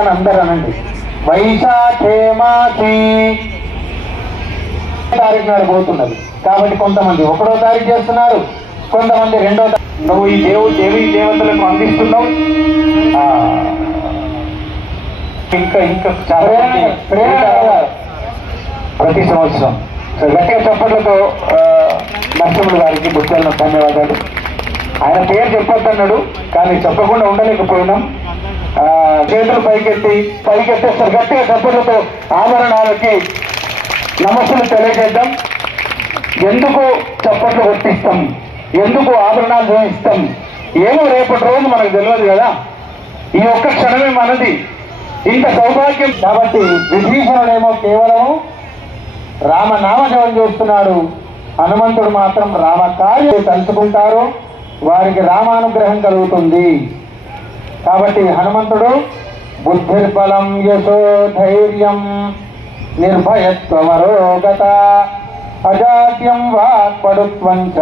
అందరూ అనండి. వైశాఖే మాసి తారీఖు నాడు పోతున్నది కాబట్టి కొంతమంది 1వ తారీఖు చేస్తున్నారు, కొంతమంది 2వ తారీఖు. నువ్వు ఈ దేవీ దేవతలకు అందిస్తున్నావు. ఇంకా ఇంకా చాలా ప్రతి సంవత్సరం గట్టిగా చప్పట్లతో నరసింహులు గారికి బుద్ధులను ధన్యవాదాలు. ఆయన పేరు చెప్పొద్దన్నాడు కానీ చెప్పకుండా ఉండలేకపోయినాం. చేతులు పైకెత్తేస్తారు. గట్టిగా చప్పట్లతో ఆభరణాలకి నమస్సులు తెలియజేద్దాం. ఎందుకు చప్పట్లు కొట్టిస్తాం, ఎందుకు ఆభరణాలు చూపిస్తాం, ఏమో రేపటి రోజు మనకు తెలియదు కదా. ఈ ఒక్క క్షణమే మనది, ఇంత సౌభాగ్యం. కాబట్టి విభీషణుడేమో కేవలము రామనామజపం చేస్తున్నాడు, హనుమంతుడు మాత్రం రామకార్యం తలుచుకుంటారు, వారికి రామానుగ్రహం కలుగుతుంది. కాబట్టి హనుమంతుడు బుద్ధిర్బలం యశో ధైర్యం నిర్భయత్వమరోగత అజాడ్యం వాక్పడుత్వం చ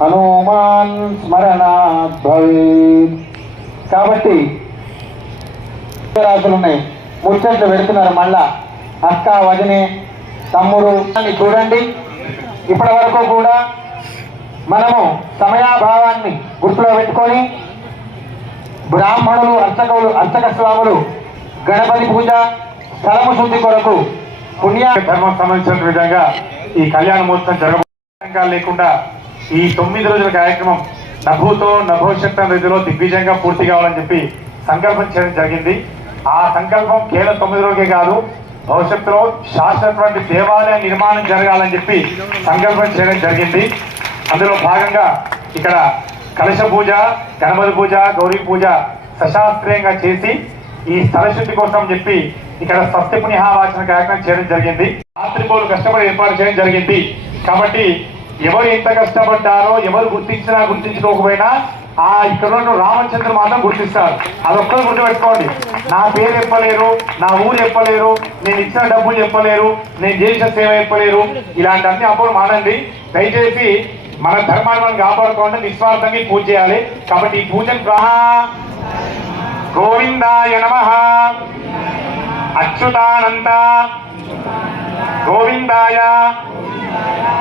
హనుమాన్ స్మరణాత్ భవేత్. కాబట్టి రాజులు ఉన్నాయి, ముచ్చట్లు పెడుతున్నారు. మళ్ళా అక్క వదినే తమ్ముడు చూడండి. ఇప్పటి వరకు కూడా మనము సమయాభావాన్ని గుర్తులో పెట్టుకొని బ్రాహ్మణులు అర్చక స్వాములు గణపతి పూజ స్థలము శుద్ధి కొరకు పుణ్య ధర్మం సంబంధించిన విధంగా ఈ కళ్యాణ మహోత్సవం జరగడం లేకుండా ఈ 9 రోజుల కార్యక్రమం నభూతో నభవిష్యత్ రీతిలో దిగ్విజయంగా పూర్తి కావాలని చెప్పి సంకల్పం చేయడం జరిగింది. ఆ సంకల్పం కేవలం 9 రోజులకే కాదు, భవిష్యత్తులో శాశ్వతమైన దేవాలయ నిర్మాణం జరగాలని చెప్పి సంకల్పం చేయడం జరిగింది. అందులో భాగంగా ఇక్కడ కలశ పూజ, గణపతి పూజ, గౌరీ పూజ సశాస్త్రీయంగా చేసి ఈ స్థలశుద్ధి కోసం చెప్పి ఇక్కడ స్వస్తి పుణ్యవాచన కార్యక్రమం చేయడం జరిగింది. రాత్రిపోలు కష్టపడి ఏర్పాటు చేయడం జరిగింది. కాబట్టి ఎవరు ఎంత కష్టపడ్డారో, ఎవరు గుర్తించినా గుర్తించుకోకపోయినా ఇక్కడ ఉన్న రామచంద్ర మాత్రం గుర్తిస్తారు. అదొక్కరు గుర్తుపెట్టుకోండి. నా పేరు చెప్పలేరు, నా ఊరు చెప్పలేరు, నేను ఇచ్చిన డబ్బులు చెప్పలేరు, నేను చేసిన సేవ చెప్పలేరు. ఇలాంటి అన్ని అప్పుడు మానండి. దయచేసి మన ధర్మాన్ని మనం కాపాడుకోండి, నిస్వార్థంగా పూజ చేయాలి. కాబట్టి ఈ పూజను గోవిందాయ నమః, అచ్యుతానంద గోవిందాయ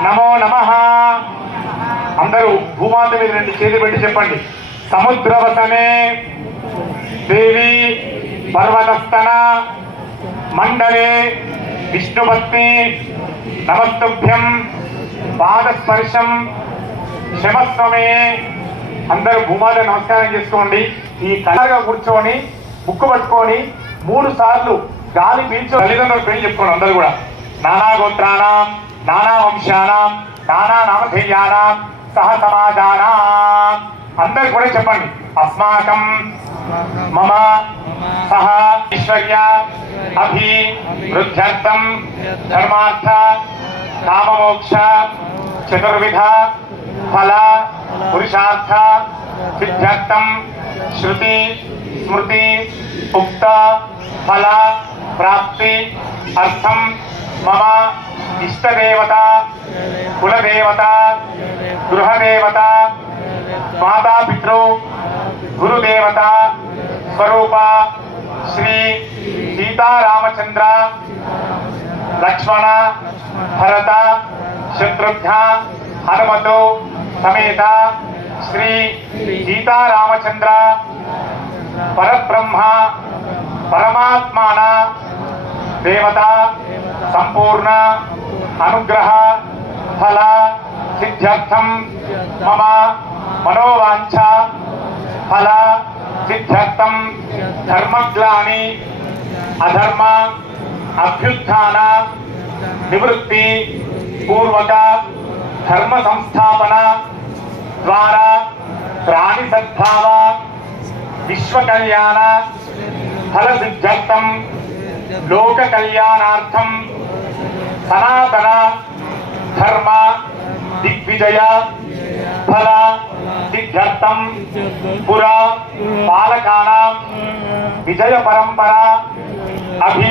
నమో నమః. అందరూ భూమాత మీద 2 చేతులు పెట్టి చెప్పండి. సముద్రవసనే దేవి పర్వతస్తన మండలే విష్ణుపత్ని నమస్తుభ్యం పాదస్పర్శం క్షమస్వమే. అందరూ భూమాత నమస్కారం చేసుకోండి. ఈ కళగా కూర్చొని ముక్కు పట్టుకొని 3 సార్లు గాలి పీల్చు తల్లిదండ్రుల పేరు చెప్పుకోండి. అందరూ కూడా నానా గోత్రానాం, నానా వంశానాం, నానా నామధేయానాం సహ సమాజానాం. అందరు కూడా చెప్పండి. అస్మాకం మమ సహ ఐశ్వర్య అభివృద్ధ్యర్థం ధర్మార్థ కామమోక్ష చతుర్విధ ఫల పురుషార్థ సిద్ధ్యర్థం శృతి స్మృతి ఉక్త ఫల ప్రాప్తి అర్థం మమ ఇష్టదేవత కులదేవత గృహదేవత మాతాపితృ గురుదేవత స్వరూప శ్రీ సీతారామచంద్ర లక్ష్మణ భరత శత్రుఘ్న హనుమతు సమేత శ్రీ సీతారామచంద్ర పరబ్రహ్మ పరమాత్మాన దేవత సంపూర్ణ అనుగ్రహ ఫల సిద్ధ్యర్థం మమ మనోవాంఛ ఫల సిద్ధ్యర్థం ధర్మగ్లాని అధర్మ అభ్యుత్థాన నివృత్తి పూర్వక ధర్మ సంస్థాపన ద్వారా ప్రాణి సద్భావ విశ్వ కళ్యాణ ఫల సిద్ధ్యర్థం లోక కళ్యాణార్థం సనాతన ధర్మ దిగ్విజయ ఫల సిద్ధ్యర్థం పురా పాలకానాం విజయ పరంపర అభి.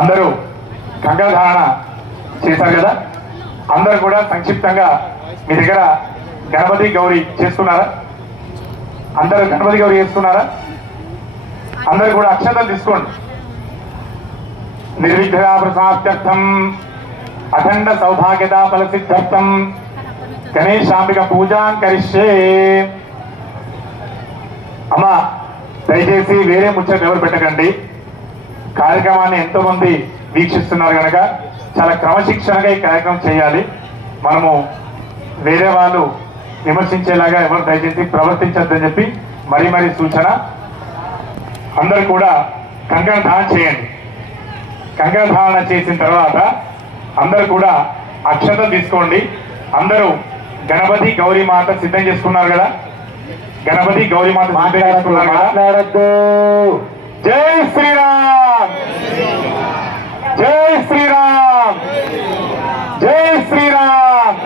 అందరూ గంగాధారణ చేశారు కదా. అందరూ కూడా సంక్షిప్తంగా మీ దగ్గర గణపతి గౌరీ చేసుకున్నారా? అందరూ గణపతి గౌరీ చేసుకున్నారా? అందరూ కూడా అక్షతలు తీసుకోండి. నిర్విఘ్న ప్రసాద్యర్థం అఖండ సౌభాగ్యత ఫలసిద్ధ్యర్థం గణేశాంబిక పూజాం కరిష్యే. అమ్మా దయచేసి వేరే ముచ్చట ఎవరు పెట్టకండి. కార్యక్రమాన్ని ఎంతో మంది వీక్షిస్తున్నారు కనుక చాలా క్రమశిక్షణగా ఈ కార్యక్రమం చేయాలి. మనము వేరే వాళ్ళు విమర్శించేలాగా ఎవరు దయచేసి ప్రవర్తించద్దని చెప్పి మరీ మరీ సూచన. అందరూ కూడా కంకణ ధారణ చేయండి. కంకణ ధారణ చేసిన తర్వాత అందరూ కూడా అక్షతలు తీసుకోండి. అందరూ గణపతి గౌరీ మాత సిద్ధం చేసుకున్నారు కదా, గణపతి గౌరీ మాత సిద్ధం చేసుకున్నారు కదా. మాట్లాడద్దు. జై శ్రీరామ్, జై శ్రీరామ్, జై శ్రీరామ్.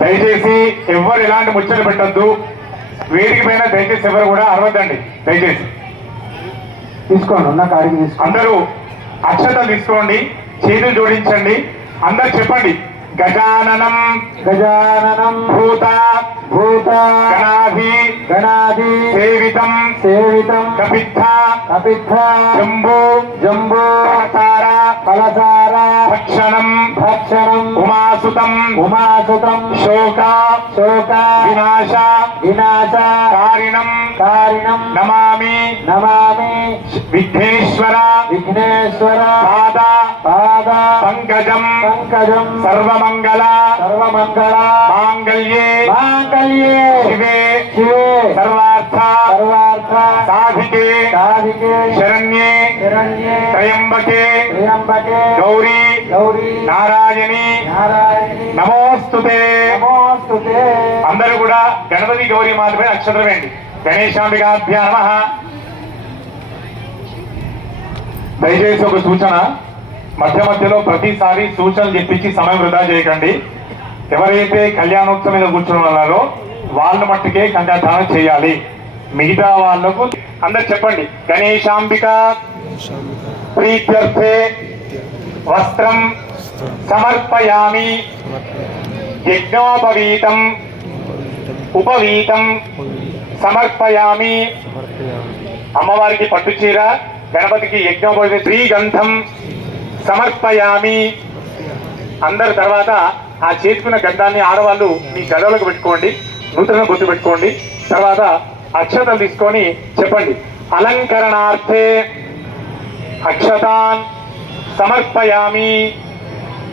దయచేసి ఎవరు ఎలాంటి ముచ్చట్లు పెట్టద్దు. వేదిక పైన దయచేసి ఎవరు కూడా అరవద్దండి. దయచేసి తీసుకోండి, ఉన్న కాడికి తీసుకోండి. అందరూ అక్షతలు తీసుకోండి, చేతులు జోడించండి. అందరు చెప్పండి, గజాననం గజాననం భూత భూత గణాధి గణాధి సేవితం సేవితం కపిత్థ కపిత్థ జంబూ జంబూ ఫలసార ఫలసార భక్షణం భక్షణం ఉమాసుతం ఉమాసుతం శోక శోక వినాశ వినాశ కారిణం కారిణం నమామి నమామి విఘ్నేశ్వర విఘ్నేశ్వర పాద పాద పంకజం పంకజం సర్వమంగళ సర్వమంగళ మాంగళ్యే మాంగళ్యే శివే శివే సర్వార్థ సర్వార్థ సాధికే సాధికే శరణ్యే శరణ్యే త్రయంబకే త్రయంబకే గౌరీ గౌరీ నారాయణి నారాయణి నమోస్తుతే నమోస్తుతే. అందరూ కూడా గణపతి గౌరీ మాత్రమే అక్షతలు వేయండి. గణేశాంబికాభ్యా నమః. దయచేసి ఒక సూచన, మధ్య మధ్యలో ప్రతిసారి సూచనలు చెప్పించి సమయం వృధా చేయకండి. ఎవరైతే కళ్యాణోత్సవం మీద కూర్చున్నారో వాళ్ళు మట్టుకే కంకణధారణ చేయాలి. మిగతా వాళ్ళకు అందరు చెప్పండి, గణేశాంబిక ప్రీత్యర్థే వస్త్రం సమర్పయామి యజ్ఞోపవీతం ఉపవీతం సమర్పయామి. అమ్మవారికి పట్టు చీర, గణపతికి యజ్ఞోపవీతం శ్రీగంధం సమర్పయామి. అందరు తర్వాత ఆ చేసుకున్న గంధాన్ని ఆడవాళ్ళు మీ గదలకు పెట్టుకోండి, నూతన బొట్టు పెట్టుకోండి. తర్వాత అక్షతలు తీసుకొని చెప్పండి, అలంకరణార్థే అక్షతాన్ సమర్పయామి.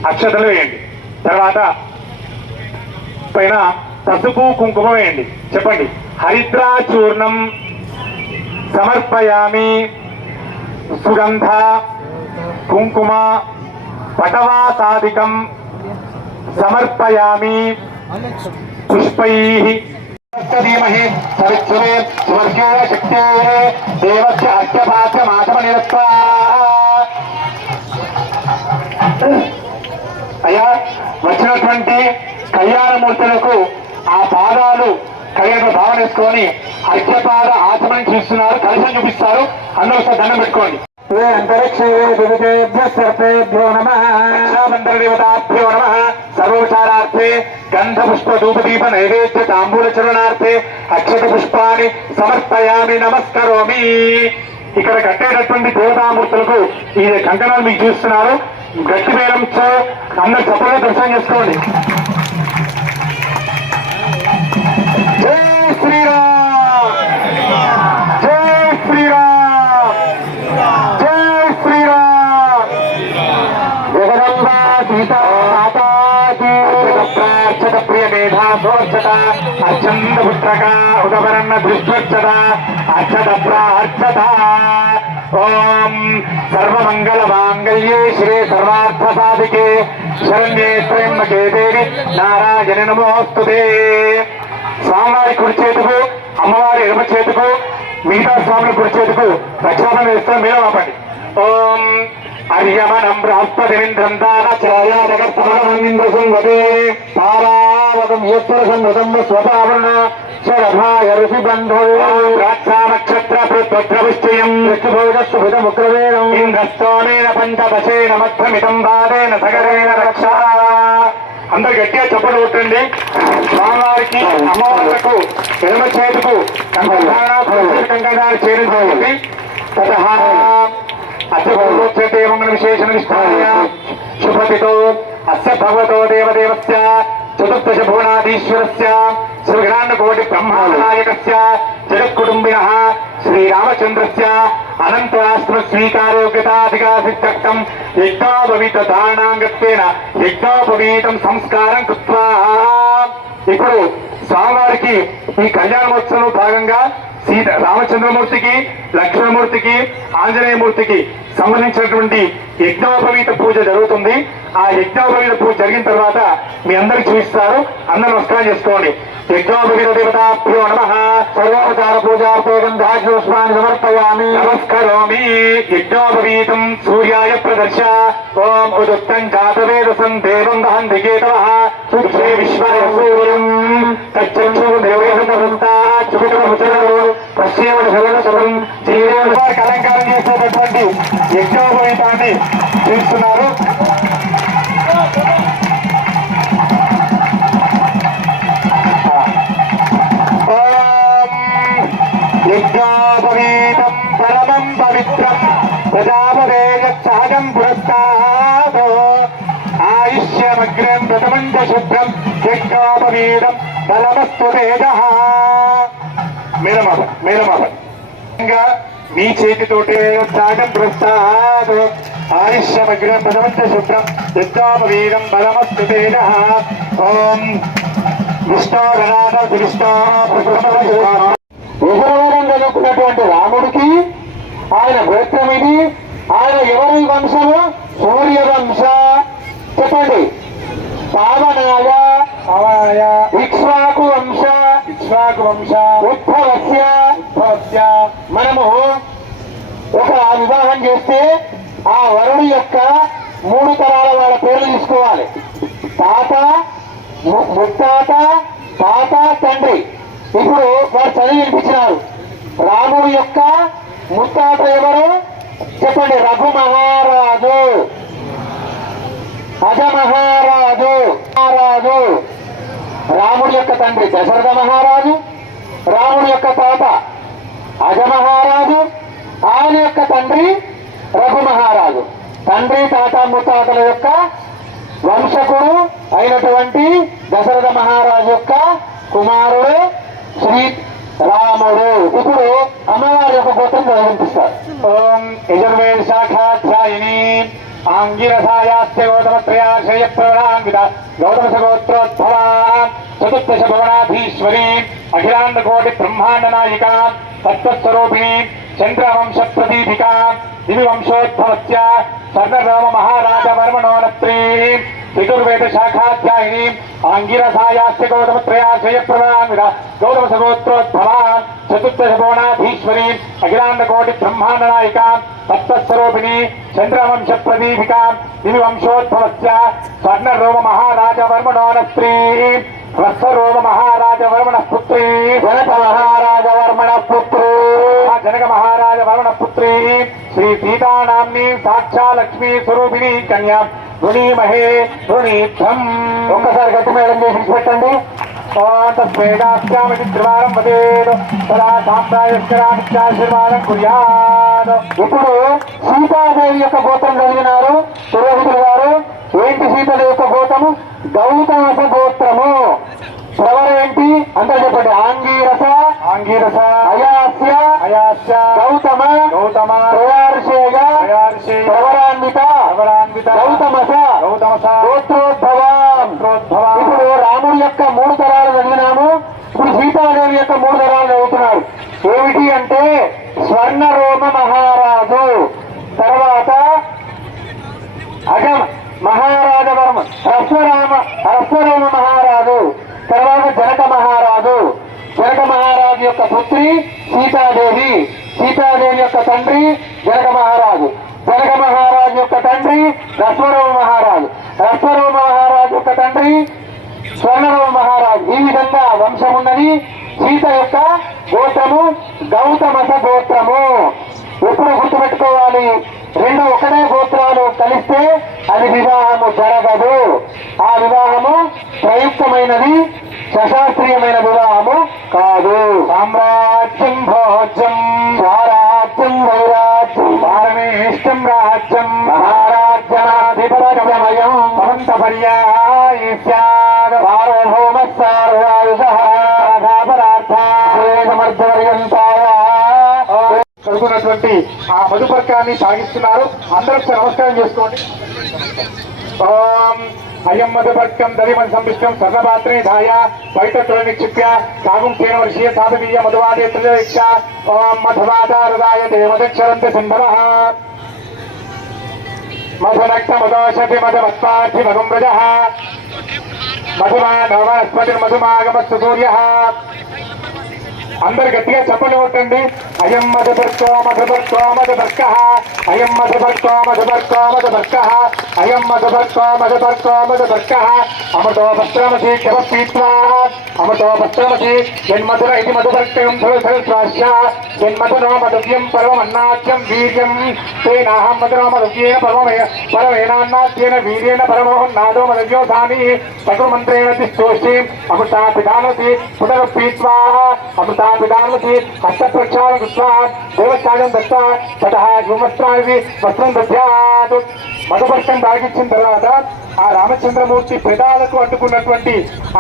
అక్షతలు వేయండి. తర్వాత పైన పసుపు కుంకుమ వేయండి. చెప్పండి, హరిద్రాచూర్ణం సమర్పయామి. సుగంధ కుంకుమ పటవాసాదికం సమర్పయామి. పుష్పైః ధీమహి సవిత్రే స్వర్గేణ శక్తేః దేవస్య అర్ఘ్యపాత్రమాచమనిరత్వా. అయ్యా, వచ్చినటువంటి కళ్యాణమూర్తులకు ఆ పాదాలు కళ్యాణ భావన వేసుకొని అర్ఘ్యపాద ఆచమనం చూస్తున్నారు, కలశం చూపిస్తారు. అందరూ ఒకసారి దండం పెట్టుకోండి. అంతరిక్షేభ్యో నమః దేవతాభ్యో నమః. సర్వోపచారార్థే గంధ పుష్ప ధూపదీప నైవేద్య తాంబూల చరణార్థే అక్షత పుష్పాన్ని సమర్పయామి నమస్కరోమి. ఇక్కడ కట్టేటటువంటి దేవతామూర్తులకు ఈ కంకణాలు మీకు చూస్తున్నారు. గట్టి మేళంతో అందరు చప్పగా దర్శనం చేసుకోండి. జై శ్రీరామ్, జై శ్రీరామ్, జై శ్రీరామ్. జగదంబా సీతా మాతాకి ప్రార్థత ప్రియ మేధా ప్రోర్చత అర్చంద పుత్రక ఉదవరణ దృష్ట్వచ్చత అర్చత ప్రార్థత. ఓం సర్వమంగళ మాంగళ్యే శివే సర్వార్థ సాధికే శరణ్యే త్రయంబకే దేవి నారాయణి నమోస్తుతే. స్వామివారి కుడి చేతుకు, అమ్మవారి ఎడమ చేతుకు, మిగతా స్వామిని కుడి చేతుకు దక్షిణాపన వేస్తాం. మీరు ఆపండి. ఓం అర్యమనం బృహస్పతింద్రందానచార్యాదగర్తమనమింద్రసుంగతే తారావకం యత్పురసంవృతం స్వపావరణ శరభాయ ఋషి బంధో ద్రాక్షానక్షత్ర పుత్రపుష్టియం ఇంద్రస్తోమేన పంచదశేన మధ్యమితం వాదేన సగరేణ రక్షా. అందరు గట్టిగా చెప్పలు కొట్టండి. స్వామివారికి అమ్మవార్లకు ఎడమ చేతుకు కంకణాలు చేరింది. అత్యతే మంగళ విశేషణ విష్ణాయ శుభతితో అస్య భగవతో దేవదేవస్య చతుర్దశ భువనాధీశ్వరస్య శ్రీగణాన్నకోటి బ్రహ్మనాయకస్య జగత్కుటుంబినః శ్రీరామచంద్రస్య అనంతాస్త్ర స్వీకారోగ్యతాధికాసిద్ధం యజ్ఞోపవీత ధారణాంగత్వేన యజ్ఞోపవీతం సంస్కారం కృత్వా. ఇప్పుడు స్వామివారికి ఈ కళ్యాణోత్సవంలో భాగంగా రామచంద్రమూర్తికి, లక్ష్మణమూర్తికి, ఆంజనేయమూర్తికి సంబంధించినటువంటి యజ్ఞోపవీత పూజ జరుగుతుంది. ఆ యజ్ఞోపవీత పూజ జరిగిన తర్వాత మీ అందరికి చూపిస్తారు. అందరూ నమస్కారం చేసుకోండి. యజ్ఞోపవీత దేవతాభ్యో నమః. సర్వోపచార పూజార్థే గంధాపుష్పాన్ని సమర్పయామి. నమస్కరోమి. యజ్ఞోపవీతం సూర్యాయ ప్రదర్శ. ఓం ఉదుక్తం జాతవేదసం దేవం దహంతి కేతవః సుక్షే విశ్వాయ సూర్యం తచ్చక్షు దేవయహంతా చుకుటముచరో పశ్యేమ సర్వసరం జీవోనికి అలంకారం చేసేటటువంటి యజ్ఞోపవీతాన్ని చూస్తున్నారు. యజ్ఞోపవీతం పరమం పవిత్రం ప్రజాపదేయ సహజం పురస్కారో ఆయుష్యమగ్రం ప్రథమంత శుభ్రం యజ్ఞోపవీతం బలమస్తు తేజః. మేనమాప ఇంకా మీ చేతితోటే సాగం ప్రస్తాదో ఆయుష్యమగ్రం ప్రథమంత శుభ్రం యజ్ఞోపవీతం బలమస్తు తేజః. ఓం విష్ణోరనాథ విష్ణో ఉపరోధం చదువుకున్నటువంటి రాముడికి ఆయన గోత్రం ఇది. ఆయన ఎవరి వంశము? సూర్యవంశ. చెప్పండి. పావనాయ ఇక్ష్వాకు వంశ. ఉద్భవస్య. మనము ఒక వివాహం చేస్తే ఆ వరుడి యొక్క 3 తరాల వాళ్ళ పేర్లు తీసుకోవాలి. తాత, ముత్తాత, తాత, తండ్రి. ఇప్పుడు వారు చదివి వినిపించినారు. రాముడి యొక్క ముత్తాత ఎవరు? చెప్పండి. రఘు మహారాజు, అజ మహారాజు. రాముడి యొక్క తండ్రి దశరథ మహారాజు, రాముడి యొక్క తాత అజ మహారాజు, ఆయన యొక్క తండ్రి రఘు మహారాజు. తండ్రి, తాత, ముత్తాతల యొక్క వంశకుడు అయినటువంటి దశరథ మహారాజు యొక్క కుమారుడు శ్రీ రాముడు. ఇప్పుడు అమ్మవారి యొక్క గోత్రం చదివిస్తారు. ఓం యజుర్వేద శాఖాధ్యాయిని ఆంగిరసాయాస్య గౌతమత్రయాశయ ప్రవణాన్విత గౌతమ సగోత్రోద్భవాన్ చతుర్దశ భువనాధీశ్వరీ అఖిలాండ కోటి బ్రహ్మాండ నాయికా తత్వస్వరూపిణి చంద్రవంశ ప్రదీపికా దివివంశోద్భవస్య స్వర్ణరామ మహారాజ వర్మణోనత్రీ చతుర్వేద శాఖాధ్యాయిని ఆంగిరసాయాస్య గౌతమత్రయాశయ ప్రవణాన్విత గౌతమ సగోత్రోద్భవాన్ చతుర్దశ భువనాధీశ్వరీ అఖిలాండ కోటి బ్రహ్మాండ నాయికా తత్వస్వరూపిణి చంద్రవంశ ప్రదీపికా దివివంశోద్భవస్య స్వర్ణరోమ మహారాజ వర్మణోనస్త్రీ వత్సరోమ మహారాజ వర్మణ పుత్రీ జనక మహారాజ వర్మణ పుత్రీ శ్రీ సీతానామ్ని సాక్షా లక్ష్మీ స్వరూపిణి కన్యా రుణీమహే రుణీత్వం. ఒక్కసారి గట్టి మేళం చేసి పెట్టండి. తస్మేదాస్యామి త్రివారం వదేత్ తదా సాంప్రాయస్కరామిత్యాశీర్వాదం కుర్యాత్. ఇప్పుడు సీతాదేవి యొక్క గోత్రం కలిగినారు పురోహితులు గారు. ఏంటి సీతాదేవి యొక్క గోత్రము? గౌతమస గోత్రము. ప్రవరేంటి అందరూ చెప్పండి. ఆంగీరస అయాస్య గౌతమ ప్రయార్షేయ ప్రవరాన్విత గౌతమస గోత్రోద్భవం. ఇప్పుడు రాముడి యొక్క 3 తరాలు చదివినాము. ఇప్పుడు సీతాదేవి యొక్క 3 తరాలు చదువుతున్నారు. ఏమిటి అంటే స్వర్ణరోమ మహారాజు, తర్వాత అజ మహారాజ వర్మ రస్వరోమ మహారాజు, తర్వాత జనక మహారాజు. జనక మహారాజు యొక్క పుత్రి సీతాదేవి. సీతాదేవి యొక్క తండ్రి జనక మహారాజు. జనక మహారాజు యొక్క తండ్రి రస్వరోమ మహారాజు. రస్వరోమ మహారాజు యొక్క తండ్రి స్వర్ణరోమ మహారాజు. ఈ విధంగా వంశం ఉన్నది. సీత యొక్క గోత్రము గౌతమస గోత్రము. ఎప్పుడు గుర్తుపెట్టుకోవాలి? 2 ఒకటే గోత్రాలు కలిస్తే అది వివాహము జరగదు. ఆ వివాహము ప్రయుక్తమైనది, సశాస్త్రీయమైన వివాహము కాదు. సామ్రాజ్యం భోజ్యం స్వరాజ్యం వైరాజ్యం పారమేష్టం రాజ్యం మహారాజ్యాధిపత్యమయం భవంత పర్యాయ స్యాద్ సార్వభౌమ సార్వాయుధః చదువుకున్నటువంటి ఆ మధుపర్కాన్ని సాగిస్తున్నారు. అందరూ ఒకసారి నమస్కారం చేసుకోండి. ఓం అయం మధుపర్కం దరిమన్ సంవిష్టం స్వర్ణపాత్రే ధాయ వైతత్వ నిక్షిప్య సాగుంక్షేణ వర్షీయ సాధవీయ మధువాదే త్రిదీక్ష ఓం మధువాదారదాయ దేవదక్షరంత సింధవః మధురక్త మధోషధి మధుమత్పార్థి మధుమ్రజః మధుమా నవనస్పతి మధుమాగమస్తు సూర్యః. అందరు గట్టిగా చెప్పలు కొట్టండి. అయం మధుపర్కో మధుపర్కో మధుపర్కః అయం మధుపర్కో మధుపర్కో మధుపర్కః అయం మధుపర్కో మధుపర్కో మధుపర్కః అమృతో భద్రమసి క్షమపీత్వా అమృతో భద్రమసి యన్మధుర ఇది మధుపర్కం ధృస్రాశ్య యన్మధునో మధువ్యం పరమన్నాద్యం వీర్యం తేనాహం మధునో మధువ్యేన పరమేనాన్నాద్యేన వీర్యేణ పరమోహన్నాదో మధువ్యోధాని సకృమంత్రేణ తిష్టోషి అమృతా పిధానసి పునరుపీత్వా అమృతా పిధానసి హస్తప్రక్షాళన కృత్వా దేవత్యాగం దత్తా తతః యువస్త్రాన్ని వస్త్రం దద్యాత్. మధుపర్కం తాగించిన తర్వాత ఆ రామచంద్రమూర్తి పెదాలకు అడ్డుకున్నటువంటి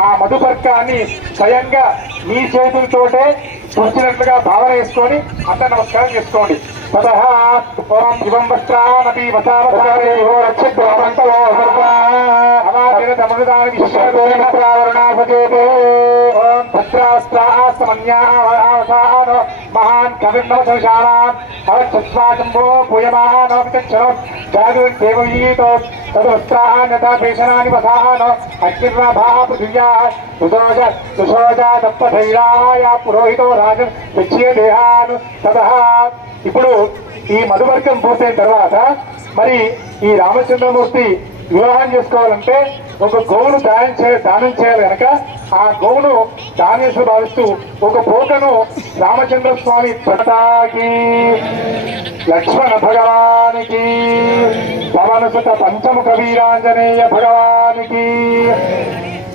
ఆ మధుపర్కాన్ని స్వయంగా మీ చేతులతోటే చూసినట్లుగా భావన వేసుకొని అంత నమస్కారం చేసుకోండి. తతః ఓం శివం వస్త్రానపి వసావసారే ఓం భద్రాస్త్రాస్తమన్యావసానో మహాన్ కవిర్నవశంశానాం అవచ్చస్వాజంభో పూయమానోపితక్షణో జాగృదేవీతో తదవస్త్రాన్యథా భీషణాని వసానో అగ్నిర్నాభా పృథివ్యా సుశోజాదప్పధైరాయ పురోహితో రాజన్ విచ్ఛియ దేహాను. తతః ఇప్పుడు ఈ మధువర్గం పూర్తయిన తర్వాత మరి ఈ రామచంద్రమూర్తి వివాహం చేసుకోవాలంటే ఒక గోవును దానం చేయాలి కనుక ఆ గోవును దానేశ్వరు భావిస్తూ ఒక పోకను రామచంద్ర స్వామి ప్రతాకి లక్ష్మణ భగవానికి పవనసుత పంచముఖ వీరాంజనేయ భగవానికి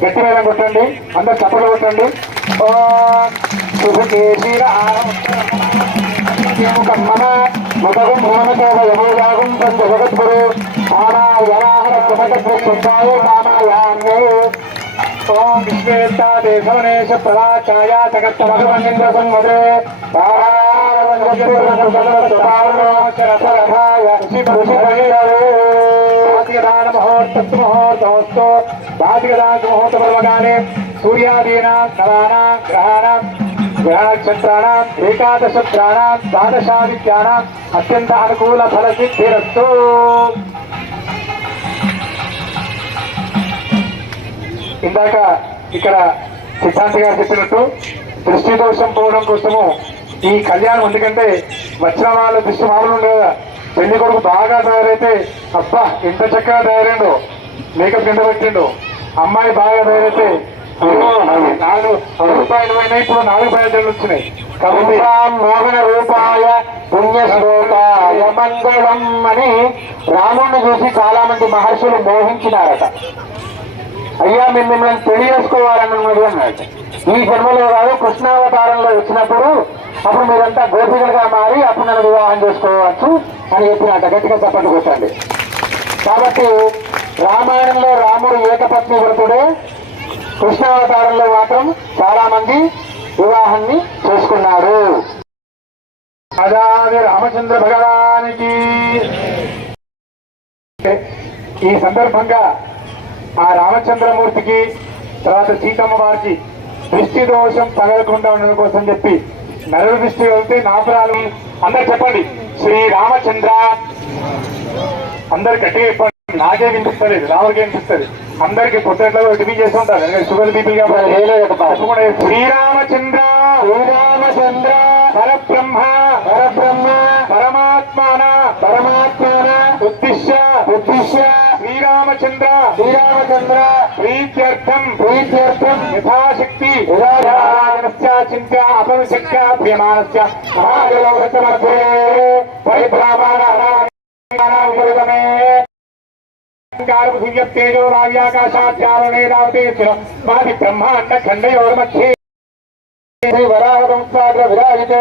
గట్టి మీద కొట్టండి. అందరు చప్పలు కొట్టండి. శుభకేశీరముఖం మమ మృగం భ్రమణోయాగం జగద్గురు ఓం విశ్వేత్తాదేశవనేశ ప్రదాచాయ జగత్తమగమేంద్ర సంవదే ముహూర్తస్తు బాధికదాముహూర్తపర్వకాలే సూర్యాదీనాం నవానాం గ్రహాణాం గ్రహనక్షత్రాణాం ఏకాదశత్రాణాం ద్వాదశాదిత్యానాం అత్యంత అనుకూల ఫలసిద్ధిరస్తు. ఇందాక ఇక్కడ సిద్ధాంతి గారు చెప్పినట్టు దృష్టి దోషం పోవడం కోసము ఈ కళ్యాణం, ఎందుకంటే వచ్చిన వాళ్ళ దృష్టి మామూలు ఉండదు కదా. పెళ్లి కొడుకు బాగా తయారైతే అబ్బా ఎంత చక్కగా తయారైండు, మేకప్ కింద పెట్టిండు. అమ్మాయి బాగా తయారైతే 4 రూపాయలు పోయినాయి, ఇప్పుడు 4 రూపాయలు వచ్చినాయి. కాబట్టి మోహన రూపాయ పుణ్యశ్లోకాయ మంగళం అని రాముణ్ణి చూసి చాలా మంది మహర్షులు మోహించినారట. అయ్యా మేము మిమ్మల్ని పెళ్లి చేసుకోవాలన్నది అన్నట్టు. ఈ జన్మలో కాదు, కృష్ణావతారంలో వచ్చినప్పుడు అప్పుడు మీరంతా గోపికలుగా మారి అప్పుడు నన్ను వివాహం చేసుకోవచ్చు అని చెప్పినట్ట. గట్టిగా చప్పట్లు కొట్టండి. కాబట్టి రామాయణంలో రాముడు ఏకపత్ని వ్రతుడే, కృష్ణావతారంలో మాత్రం చాలా మంది వివాహాన్ని చేసుకున్నారు. అదాది రామచంద్ర భగవానికి ఈ సందర్భంగా ఆ రామచంద్రమూర్తికి తర్వాత సీతమ్మ వారికి దృష్టి దోషం తగలకుండా ఉండడం కోసం చెప్పి నరుడు దృష్టి వెళ్తే నాపురాలు అందరు చెప్పండి. శ్రీరామచంద్ర అందరు గట్టిగా చెప్పండి. నాకే వినిపిస్తలేదు, రాముడికి వినిపిస్తుంది. అందరికి పొట్టేట్లో టిఫీ చేస్తూ ఉంటారు, షుగర్ బీపీగా చెప్పకుండా శ్రీరామచంద్ర శ్రీరామచంద్ర పరబ్రహ్మ పరబ్రహ్మ పరమాత్మాన పరమాత్మాన ఉద్దిశ్య ఉద్దిశ్య శ్రీరామచంద్ర శ్రీరామచంద్ర ప్రీత్యర్థం ప్రీత్యర్థం యథాశక్తి చింత్య అపవిశక్య ప్రియమానస్య మహాజలౌ పరిభ్రామాణ तेजो राव्याकाशाध्यारणे रावते मादि ब्रह्मांड खंडयोर्मध्ये वराहदंसाग्र विराजिते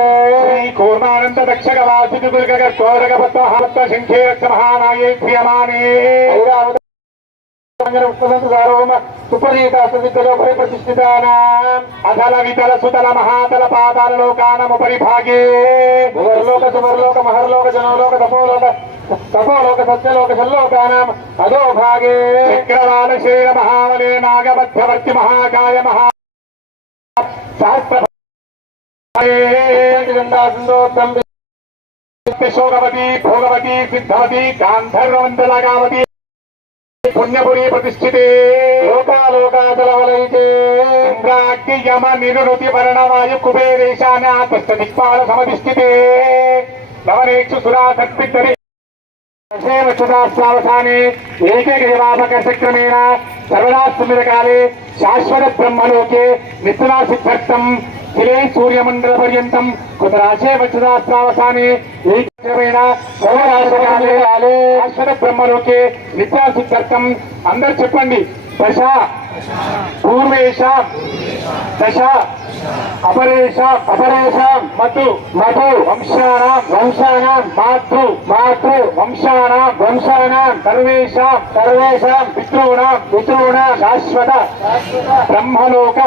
कूर्मानंद दक्षक वासित गुलगग कोरग पत्तहात्त शंखे महानाये क्रियमाणे अधल वितल सुतल महातल पाताल लोकानमुपरि भागे भुवर्लोक सुवर्लोक महर्लोक जनोलोक तपोलोक तपोलोक सत्यलोक सल्लोकानाम् अधो भागे चक्रवाल शेर महावले नागमध्यवर्ति महाकाय महा सहस्र शोकवती भोगवती सिद्धवती गांधर्वमंडलगावती पुण्यपुरी प्रतिष्ठिते लोकालोकाचलवलयिते इंद्राग्नि यम निरुति वर्णवायु कुबेरेशानात्मस्थ दिक्पाल समधिष्ठिते नवनेक्षु सुरा सत्पितरि वक्षुदास्वावसाने एकैकजवापकर्षक्रमेण सर्वदा स्मृतकाले शाश्वत ब्रह्मलोके नित्यना सिद्धर्थम् किले सूर्यमंडल पर्यंतम कुतराशे वक्षदास्वावसाने ఏకమైన సర్వరాశకాలే శాశ్వత బ్రహ్మలోకే నిత్యా సిద్ధర్థం అందరు చెప్పండి దశ పూర్వేషాం దశ అపరేషాం మధు వంశానాం మాతృ వంశానాం సర్వేషాం పితॄణాం శాశ్వత బ్రహ్మలోక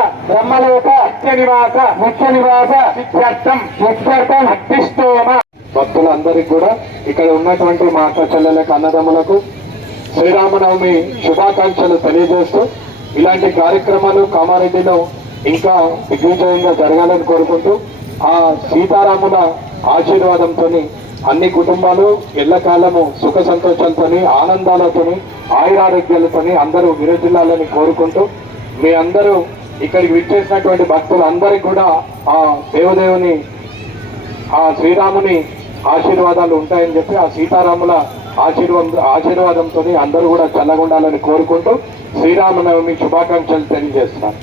నిత్య నివాస సిద్ధ్యర్థం అగ్నిష్టోమ భక్తులందరికీ కూడా ఇక్కడ ఉన్నటువంటి మా అక్క చెల్లెలకు అన్నదమ్ములకు శ్రీరామనవమి శుభాకాంక్షలు తెలియజేస్తూ ఇలాంటి కార్యక్రమాలు కామారెడ్డిలో ఇంకా దిగ్విజయంగా జరగాలని కోరుకుంటూ ఆ సీతారాముల ఆశీర్వాదంతో అన్ని కుటుంబాలు ఎల్లకాలము సుఖ సంతోషాలతో ఆనందాలతో ఆయురారోగ్యాలతో అందరూ విరజిల్లాలని కోరుకుంటూ మీ అందరూ ఇక్కడికి విచ్చేసినటువంటి భక్తులందరికీ కూడా ఆ దేవదేవుని ఆ శ్రీరాముని ఆశీర్వాదాలు ఉంటాయని చెప్పి ఆ సీతారాముల ఆశీర్వాదంతో అందరూ కూడా చల్లగుండాలని కోరుకుంటూ శ్రీరామనవమి శుభాకాంక్షలు తెలియజేస్తున్నారు.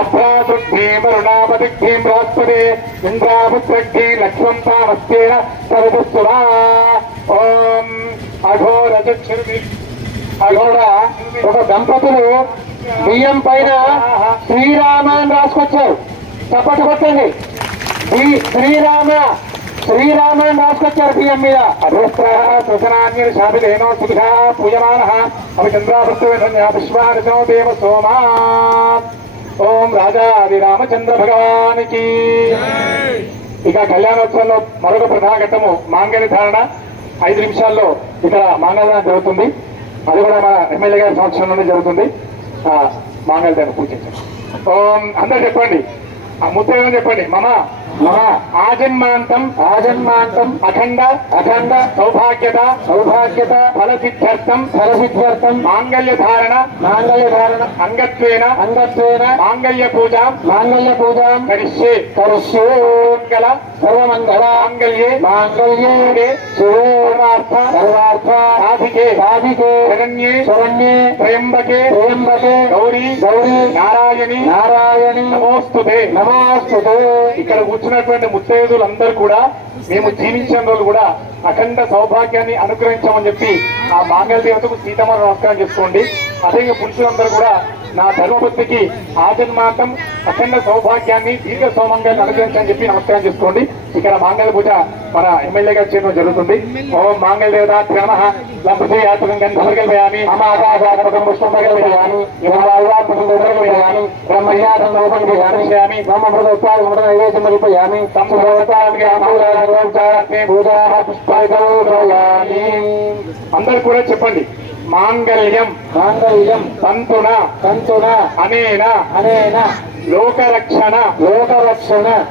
అభ్రాతృగ్నే వరుణాపతిగ్నే బృహస్పతే ఇంద్రాపుత్రగ్నే లక్ష్మం తామస్తేన సర్వసురా ఓం అఘోర ఒక దంపతులు బియ్యం పైన శ్రీరామ అని రాసుకొచ్చారు. చప్పటి కొట్టండి. శ్రీరామ అని రాసుకొచ్చారు బియ్యం మీద. అధోస్త్రాన్య శాపిలేనో సుఖ పూయమాన అవి చంద్రాభృష్వానో దేవ సోమా. ఓం రాజాది రామచంద్ర భగవానికి. ఇక కళ్యాణోత్సవంలో మరొక ప్రధాన ఘట్టము మాంగళ్య ధారణ 5 నిమిషాల్లో ఇక్కడ మాంగళ్య జరుగుతుంది. అది కూడా మన ఎమ్మెల్యే గారి సంవత్సరంలోనే జరుగుతుంది. మాంగళ్య ధారణ పూజించండి. ఓం అందరు చెప్పండి, ముత్తైన చెప్పండి. మమ ఆజన్మాంతం అఖండ సౌభాగ్యత ఫలసిద్ధ్యర్థం మాంగళ్య ధారణ అంగత్వేన మాంగళ్య పూజాం కరిష్యే సర్వమంగళ మాంగళ్యే సర్వార్థ సాధికే శరణ్యే త్రయంబకే గౌరీ నారాయణి నమోస్తుతే. ఇక్కడ కూర్చున్నటువంటి ముత్తైదులందరూ కూడా మేము జీవించిన రోజులు కూడా అఖండ సౌభాగ్యాన్ని అనుగ్రహించామని చెప్పి ఆ మాంగళ్య దేవతకు సీతమ్మ నమస్కారం చేసుకోండి. అదే పురుషులందరూ కూడా నా ధర్మపత్నికి ఆజన్మాంతం అఖండ సౌభాగ్యాన్ని దీర్ఘ సౌమంగాన్ని అనుగ్రహించని చెప్పి నమస్కారం చేసుకోండి. ఇక్కడ మాంగళ్య పూజ మన ఎమ్మెల్యే గారు చేయడం జరుగుతుంది. ఓం మాంగళ్య దేవతాభ్యో నమః. లంబసేయాత్మకం గంధర్గల్పయామి అమాకాశాత్మకం పుష్పగల్పయామి ఇమావాత్మకం బ్రహ్మయ్యాసం ఉపనిపయామి బ్రహ్మృతోత్సాహం నైవేద్యమలిపయామి అందరు కూడా చెప్పండి. మాంగళ్యం తంతున అనేన లోకరక్షణ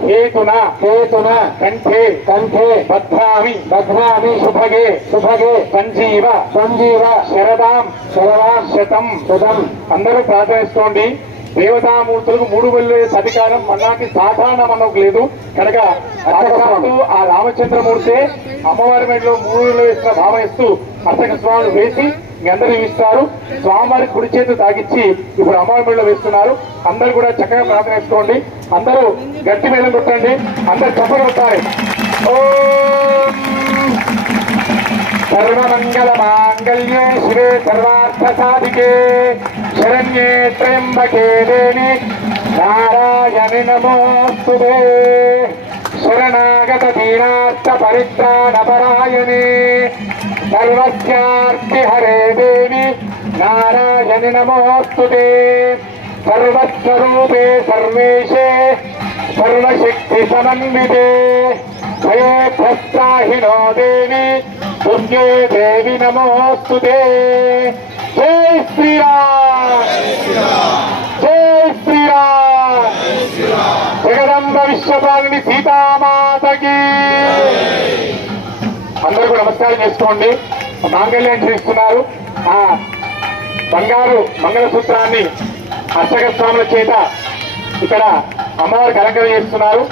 హేతున కంఠే బధ్నామి శుభగే సంజీవ శరదాం శతం. అందరూ ప్రార్థనిస్తోండి. దేవతామూర్తులకు 3 బళ్ళు వేసే అధికారం మనాటి సాధారణ మనకు లేదు కనుక ఆ రామచంద్రమూర్తి అమ్మవారి మెడలో 3 బళ్ళు వేసిన భావయిస్తూ అర్చక స్వాములు వేసి మీ అందరూ ఇస్తారు. స్వామివారి కుడి చేతి తాగిచ్చి ఇప్పుడు అమ్మవారి మెడలో వేస్తున్నారు. అందరూ కూడా చక్కగా ప్రార్థన చేసుకోండి. అందరూ గట్టి మేళం కొట్టండి. అందరూ చప్పట్లు కొట్టాలి. ఓం सर्वमङ्गलमाङ्गल्ये शिवे सर्वार्थसाधिके शरण्ये त्र्यम्बके देवी नारायणि नमोऽस्तुते शरणागत दीनार्थ परित्राणपरायणे सर्वस्यार्तिहरे देवी नारायणि नमोऽस्तुते सर्वस्वरूपे सर्वेशे सर्वशक्तिसमन्विते भयभ्रत्राहिनो देवी दुर्गे देवी नमोऽस्तुते जय श्रीराम जय श्रीराम जगदंब विश्वपालिनी సీతామాతకి అందరూ నమస్కారం చేసుకోండి మాంగళ్యాన్ని ఇస్తున్నారు ఆ బంగారు మంగళసూత్రాన్ని అర్చక స్వాముల చేత ఇక్కడ అమ్మవారికి అలంకరణ చేస్తున్నారు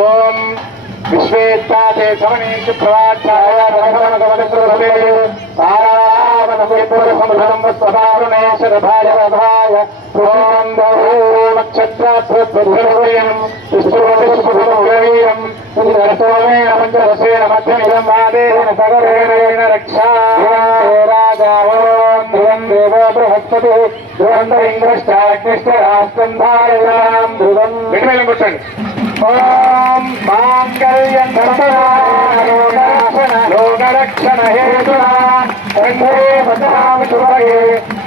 ఓం విశ్వేత్తాతే సమనేషు ప్రవాచాయ రఘవనగవనసురభే సారావనపురసంభృతం స్వభావనేశరభాయ ఓం నక్షత్రప్రద్భుతం విష్ణువీరం రసోమేన పంచరసేన మధ్యమిదం వాదేన సగరేణ రక్షా రాజా ఓం ధ్రువం దేవో బృహస్పతి ధ్రువం ఇంద్రష్టాగ్నిష్టరాష్ట్రం ధారయాం ధ్రువం వెంటనే కూర్చోండి ఓం మాంగళ్యం లోకరక్షణ హేతునా కంఠే భద్రాం శుభగే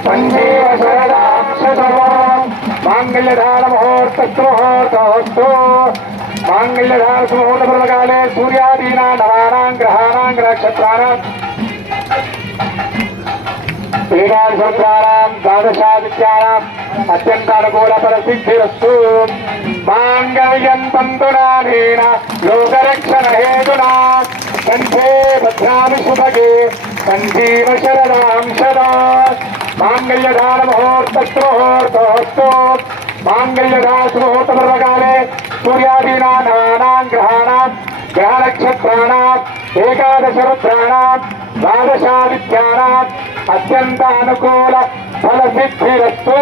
సంజీవ శరదాం శతమం మాంగళ్యధార ముహూర్తస్తు మాంగళ్యధార ముహూర్తకాలే సూర్యాదీనా నవానాం గ్రహాణాం నక్షత్రాణాం ఏకాదశోత్తరాణాం ద్వాదశాదిత్యానాం అత్యంతానుకూల పరిసిద్ధిరస్తు మాంగళ్యం తంతునానేన లోకరక్షణ హేతునా కంఠే భద్రామి శుభగే సంజీవ శరదాం శదా మాంగళ్యధార ముహూర్తస్తు మాంగళ్యధార ముహూర్తపర్వకాలే సూర్యాదీనా నవానాం గ్రహాణాం గ్రహనక్షత్రాణాం ఏకాదశరుద్రాణాం ద్వాదశాదిత్యానాం అత్యంతానుకూల ఫలసిద్ధిరస్తు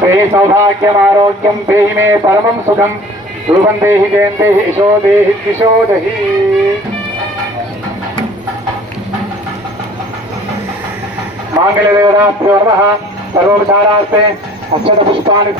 దేహి సౌభాగ్యమారోగ్యం దేహి మే పరమం సుఖం రూపం దేహి జయం దేహి యశో దేహి దిశో దహి మాంగళ్యదేవతాభ్యో నమః సర్వోపచారాస్తే అక్షత పుష్పాన్ని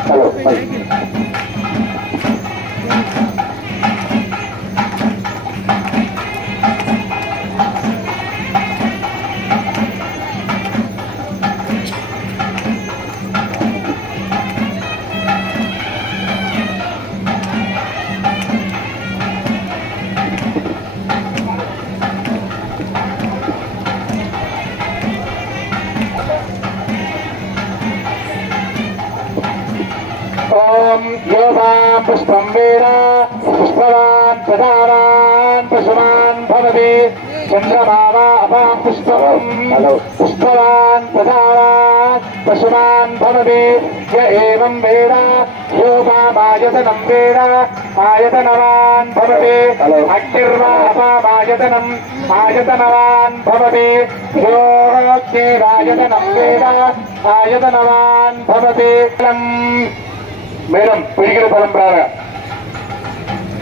హలో ఓం యోగాం పుష్పం వేద పుష్పవాన్ ప్రధానాన్ పశుమాన్ భవతి చంద్రమావా అపాం పుష్పం పుష్పవాన్ ప్రధానాన్ పశుమాన్ భవతి య ఏవం వేద యోగామాయతనం వేద ఆయతనవాన్ భవతి అగ్నిర్వా అపామాయతనం ఆయతనవాన్ భవతి యోగ్యేరాయతనం వేద ఆయతనవాన్ భవతి మేడం పిడికిల పరంపర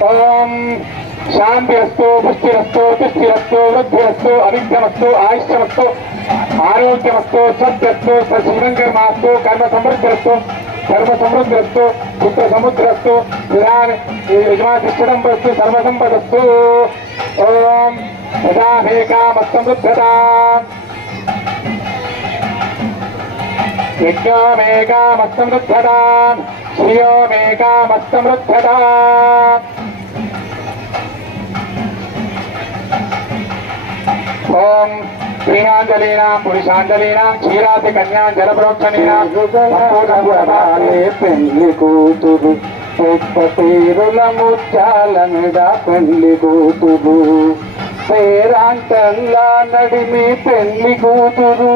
ఓం శాంతిరస్తు పుష్టిరస్తు తిష్టిరస్తు వృద్ధిరస్తు అవిఘ్నమస్తు ఆయుష్యమస్తు ఆరోగ్యమస్తు సత్యస్తు శివంకర్మాస్తు కర్మ సమృద్ధిరస్తు ధర్మ సమృద్ధిరస్తు పుత్ర సముద్రస్తు యజమాతిష్టంబస్తు సర్వసంపదస్తు ఓం యథామేకామస్తమృద్ధతా యజ్ఞామేకామస్తమృద్ధతా శ్రియోమేకామస్తమృద్ధతా ఓం స్త్రీయాంజలీనాం పురుషాంజలీనాం క్షీరాతి కన్యా జలప్రోక్షణీనాం పెళ్లి కూతురు పెద్ద పేరుల ముత్యాల మెడ పెళ్లి కూతురు పేరాంటల్లా నడిమి పెళ్లి కూతురు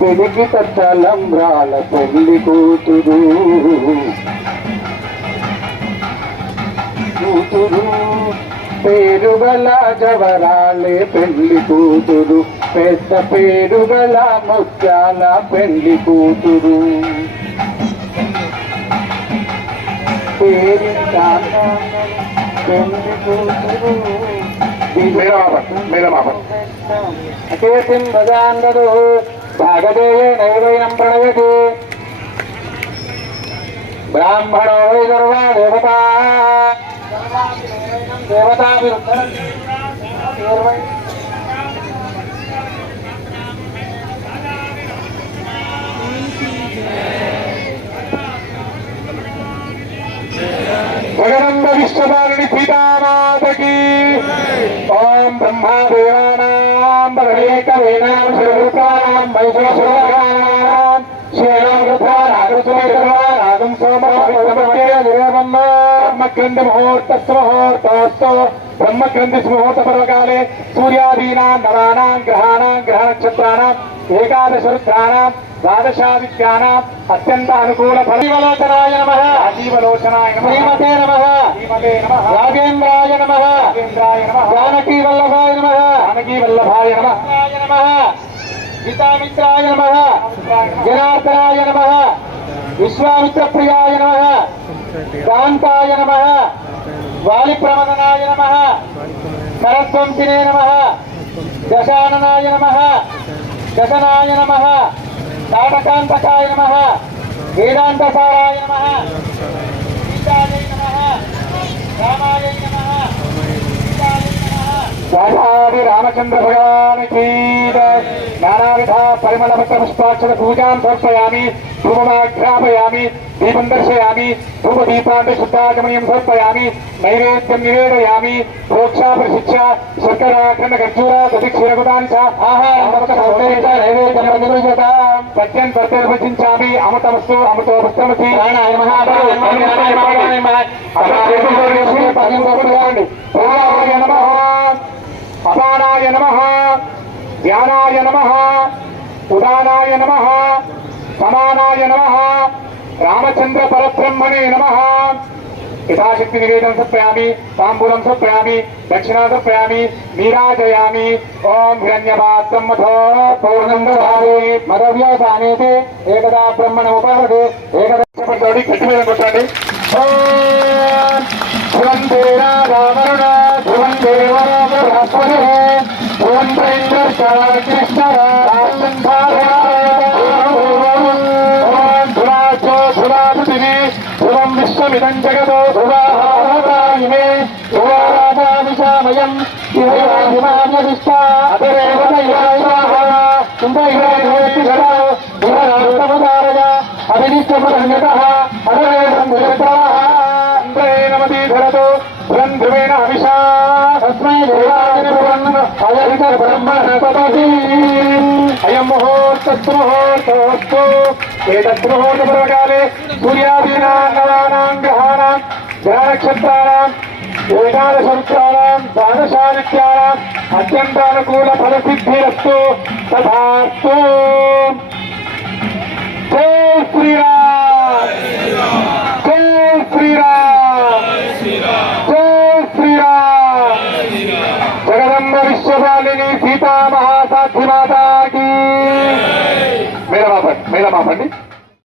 పెరిగి తలంబ్రాల పెళ్లి కూతురు పేరుగల జవరాలే పెళ్లి కూతురు పెద్ద పేరుగల ముత్యాల పెళ్లి కూతురు పెళ్లి కూతురు అకేసిం భజాంగదు భాగదేయే నైవైనం ప్రణయతి బ్రాహ్మణో వై సర్వా దేవతా దేవతా జగదంబ విశ్వదారిణి సీతామాతకి ఓం బ్రహ్మా దేవానాం పరమేకవేనాం శివృతానాం వైశ్వసురానాం శ్రీరామృతారాగం బ్రహ్మగ్రంథి ముహూర్తస్ముహూర్తోస్తు బ్రహ్మగ్రంథి ముహూర్త పర్వకాలే సూర్యాదీనాం నవానాం గ్రహాణాం గ్రహ నక్షత్రాణాం ఏకాదశ రుద్రాణాం ద్వాదశాదిత్యానాం అత్యంత అనుకూల ఫలీవలోచనాయ నమః రాజీవలోచనాయ నమః శ్రీమతే నమః శ్రీమతే నమః రాజేంద్రాయ నమః రాజేంద్రాయ నమః జానకీ వల్లభాయ నమః జానకీ వల్లభాయ నమః నమః గీతామిత్రాయ నమః జనార్దనాయ నమః విశ్వామిత్రప్రియాయ నమః కాంతాయ నమః వాలిప్రమదనాయ నమః సరస్వంతినే నమః దశాననాయ నమః దశనాయ నమః తాటకాంతకాయ నమః వేదాంతసారాయ నమః సీతాయై నమః రామాయై నమః సీతాయై నమః సాక్షాది రామచంద్ర భగవానికి నానావిధ పరిమళపత్ర పుష్పాక్షర పూజాం సమర్పయామి ధూమమాఘ్రాపయామి దీపం దర్శయామి ధూపదీపాంత శుద్ధాగమనీయం సమర్పయామి నైవేద్యం నివేదయామి ప్రోక్షా ప్రశిక్ష శర్కరాఖండ ఖర్జూర దధిక్షీరకుదాని నైవేద్యం సత్యం ప్రత్యర్పజించామి అమృతమస్తు అమృతో పుస్తమసి అపానాయ నమః ధ్యానాయ నమః ఉదానాయ నమః సమానాయ నమః రామచంద్ర పరబ్రహ్మణే నమః యథాశక్తి నివేదనం సమర్పయామి తాంబూలం సమర్పయామి దక్షిణా సమర్పయామి నీరాజయామి ఓం హిరణ్యపాత్రం మధో పూర్ణం దదామి మదవ్యాసానేతి ఏకదా బ్రహ్మణ ఉపహరతే ఏకదా చెప్పండి గట్టి మీద కొట్టండి ఓం ధ్రువం దేవా రావరుణ ధ్రువం దేవరా బృహస్పతి ధ్రువం కృష్ణ ధ్రువం విశ్వమిదం జగదో ధ్రువామే ధ్రువారాజామిషామయం అభినిష్టమధరతో ధ్రువం ధ్రువేణ అభిషా తస్మై బ్రహ్మణపతి అయం ముహూర్తస్తు ముహూర్తోస్తు ఏతత్ ముహూర్త పర్వకాలే సూర్యాదీనాం నవానాం గ్రహాణాం గ్రహ నక్షత్రాణాం ఏకాదశ రుద్రాణాం ద్వాదశాదిత్యానాం అత్యంతానుకూల ఫలసిద్ధిరస్తు తథాస్తు. జై శ్రీరామ్ జై శ్రీరామ్ జై శ్రీరామ్. జగదంబ విశ్వపాలిని సీతా మహాసాధ్యమాతాకి మేళమాపండి